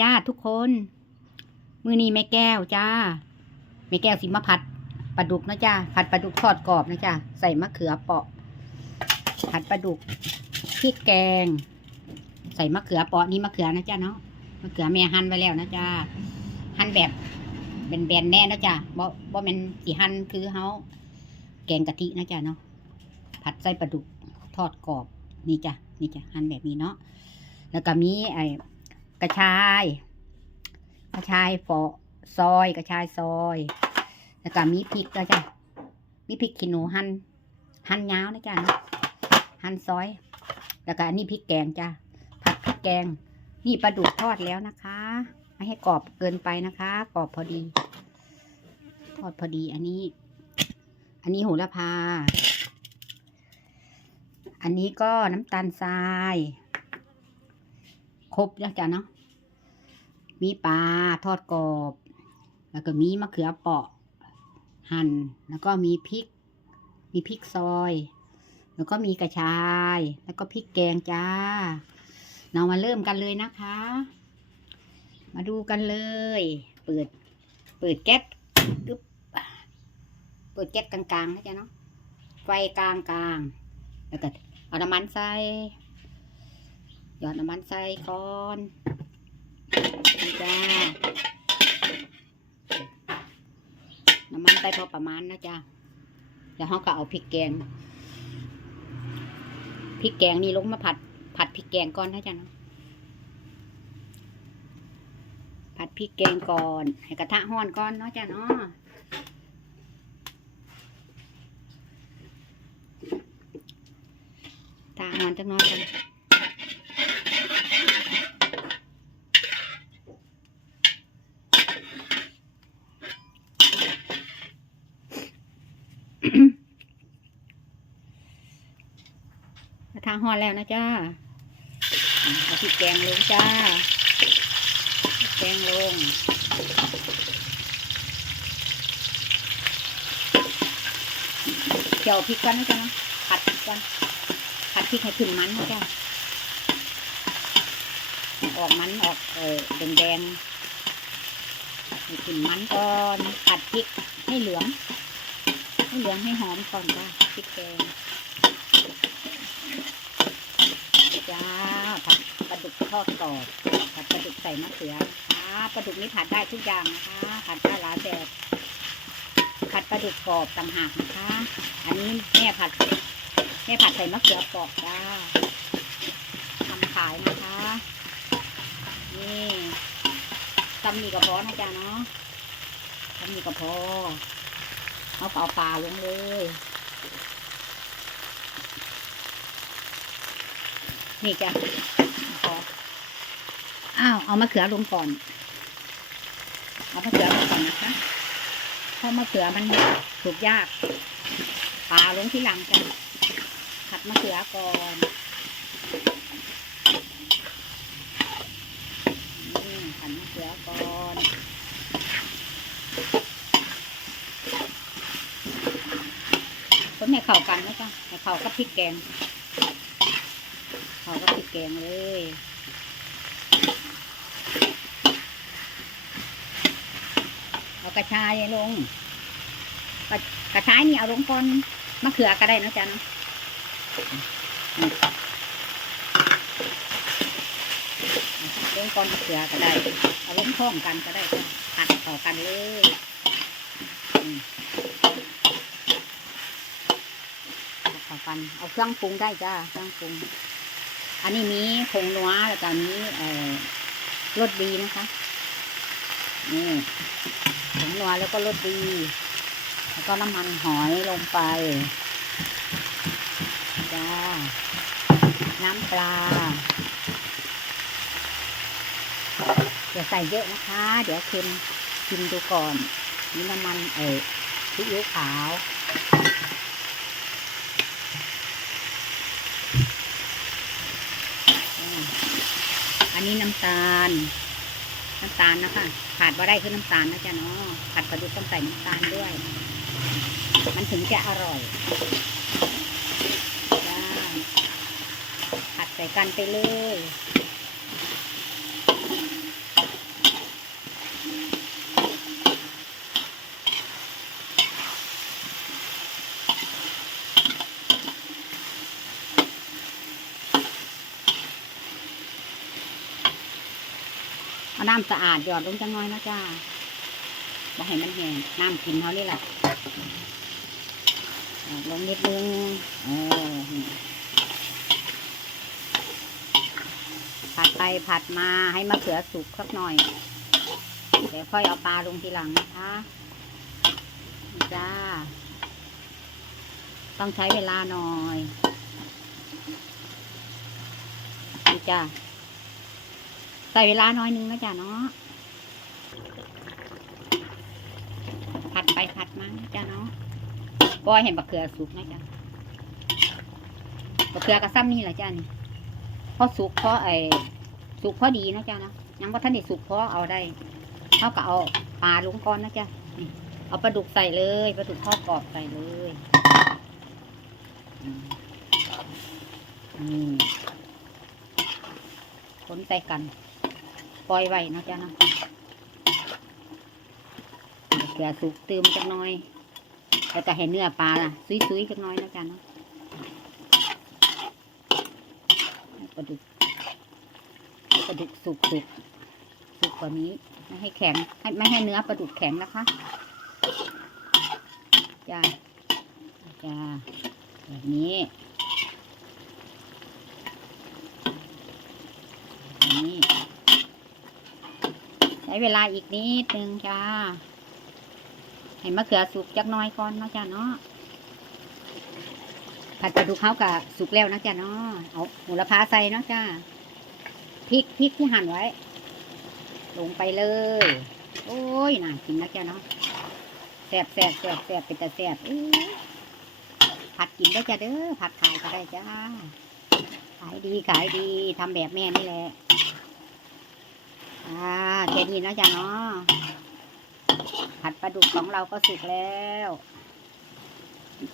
จ้าทุกคน มือนี้แม่แก้วจ้า แม่แก้วสิมาผัดปลาดุกนะจ้าผัดปลาดุกทอดกรอบนะจ้าใส่มะเขือเปาะ ผัดปลาดุกพริกแกง ใส่มะเขือเปาะนี่มะเขือนะจ้าเนาะมะเขือแม่หั่นไว้แล้วนะจ้าหั่นแบบแบนๆแน่นะจ้าบ่บ่แม่นสิหั่นคือเฮาแกงกะทินะจ้าเนาะผัดใส่ปลาดุกทอดกรอบนี่จ้ะนี่จ้ะหั่นแบบนี้เนาะแล้วก็มีไอ กระชาย กระชายฝอซอยกระชายซอย แล้วก็มีพริกแล้วจ้ะมีพริกขี้หนูหั่นหั่นยาวนะจ้ะเนหั่นซอย แล้วก็อันนี้พริกแกงจ้ะผัดพริกแกง นี่ปลาดุกทอดแล้วนะคะ ไม่ให้กรอบเกินไปนะคะ กรอบพอดี ทอดพอดีอันนี้ อันนี้โหระพา อันนี้ก็น้ำตาลทราย ครบแล้วจ้ะเนาะ มีปลาทอดกรอบ แล้วก็มีมะเขือเปาะ หั่น แล้วก็มีพริก มีพริกซอย แล้วก็มีกระชาย แล้วก็พริกแกงจ้า เรามาเริ่มกันเลยนะคะ มาดูกันเลย เปิด เปิดแก๊สกึ๊บเปิดแก๊สกลางๆนะจ๊ะเนาะ ไฟกลางๆ แล้วก็เอาน้ำมันใส่ หยอดน้ำมันใส่ก่อนนะจ้า น้ำมันใส่พอประมาณนะจ้าแล้วเขาก็เอาพริกแกง พริกแกงนี่ลงมาผัด ผัดพริกแกงก่อนนะจ๊ะเนาะผัดพริกแกงก่อน ให้กระทะห้อนก่อนเนาะจ้ะเนาะตาห้อนจังน้อยกันกระ ทางหอนแล้วนะจ้าเอาพริกแกงลงจ้าแกงลงเจียวพริกก่อนนะจ๊ะนาะผัดพริกก่อนผัดพริกให้ขึ้นมันนะจ้าออกมันออกเออแดงแดงๆให้ขึ้นมันก่อนผัดพริกให้เหลืองให้เหลืองให้หอมก่อนจ้าพริกแกง จ้าผั ดุกทอดกรอบผัดปลาดุกใส่มะเขือปลาดุกนี้ผัดได้ทุกอย่างนะคะผัดได้หลายแบบผัดปลาดุกกรอบต่างหากนะคะ อันนี้แม่ผัดแม่ผัดใส่มะเขือปอกจ้าทำขายนะคะ นี่ตำหมี่กระเพาะนะจ๊ะเนาะตำหมี่กระเพาะเอาเปล่าปลาลงเลยนี่จ้ะ อ้าวเอามะเขือลงก่อน เอามะเขือลงก่อนนะคะเพราะมะเขือมันถูกยากปลาลงที่หลังจ้ะผัดมะเขือก่อนผัดมะเขือก่อนคนให้เข้ากันนะจ๊ะให้เข้ากับพริกแกงเขาก็พริกแกงเลย เอา กระชายลง กระกระชายนี่เอาลงก่อนมะเขือก็ได้นะจ๊ะเนาะลงก่อนมะเขือก็ได้ เอาลงพร้อมกันก็ได้จ้ะผัดต่อกันเลยตัดต่อกันเอาเครื่องปรุงได้จ้าเครื่องปรุง อันนี้มีผงนัวแล้วก็มีเอ่อรสดีนะคะนี่ นัวแล้วก็รสดี แล้วก็น้ำมันหอยลงไปจ้าน้ำปลาอย่าใส่เยอะนะคะ เดี๋ยวเค็มชิมดูก่อน นี่น้ำมันเอ่อซีอิ๊วขาวอันนี้น้ำตาล น้ำตาลนะคะ ขาดว่าได้คือน้ำตาลนะจ๊ะเนาะผัดปลาดุกต้องใส่น้ำตาลด้วย มันถึงจะอร่อยจ้ผัดใส่กันไปเลย น้ำสะอาดหยอดลงจังน้อยนะจ้าบอกให้มันแห้งน้ำกินเขานี่แหละลงนิดนึงเออนี่ผัดไปผัดมาให้มะเขือสุกสักหน่อย เดี๋ยวค่อยเอาปลาลงทีหลังนะคะจ้า ต้องใช้เวลาหน่อยจ้า ส่เวลาน้อยนึงนะจ๊ะเนาะผัดไปผัดมาจ๊ะเนาะปล่อยเห็นบักเขือสุกนะจ๊ะบักเขือกระซ้ำนี่แหละจ้ะนี่พอสุกพอไอ้สุกพอดีนะจ๊ะเนาะยังว่าท่านได้สุกพอเอาได้เท่ากับเอาปลาลงก่อนนะจ๊ะเอาปลาดุกใส่เลยปลาดุกทอดกรอบใส่เลยอืมอืมคนใส่กัน ปล่อยไว้นะจ๊ะเนาะเกลือสุกเติมจักหน่อยแล้วก็ให้เนื้อปลาล่ะซุยๆจักหน่อยนะจ๊ะเนาะปลาดุกปลาดุกสุกสุกสุกกว่านี้ไม่ให้แข็งไม่ให้เนื้อปลาดุกแข็งนะคะจ้าจ้าแบบนี้แบบนี้ ใช้ เวลาอีกนิดนึงจ้า ให้มะเขือสุกจักน้อยก่อนเนาะจ้าเนาะ ผัดปลาดุกเขากับสุกแล้วนะจ้าเนาะ เอาหมูละพาใส่เนาะจ้า พริกพริกที่หั่นไว้ ลงไปเลย โอ้ยน่ากินนะจ้าเนาะแสบแสบแสบแสบเป็นแต่แสบผัดกินได้จ้าเด้อ ผัดขายก็ได้จ้า ขายดีขายดีทำแบบแม่นี่แหละ อ่าแค่นี้นะจ๊ะเนาะผัดปลาดุกของเราก็สุกแล้ว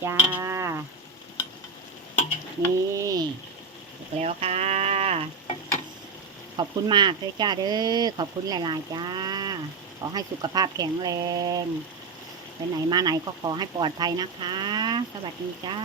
จ้า นี่สุกแล้วค่ะ ขอบคุณมากเลยจ้าเด้อ ขอบคุณหลาย ๆ จ้า ขอให้สุขภาพแข็งแรง ไปไหนมาไหนก็ขอให้ปลอดภัยนะคะ สวัสดีจ้า